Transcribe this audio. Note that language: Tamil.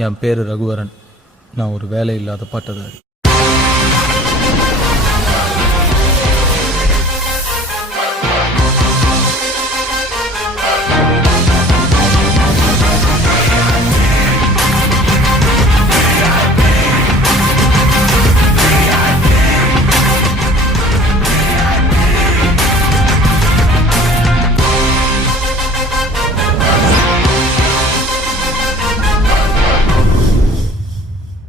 என் பேர் ரகுவரன். நான் ஒரு வேலை இல்லாத பட்டதாரி.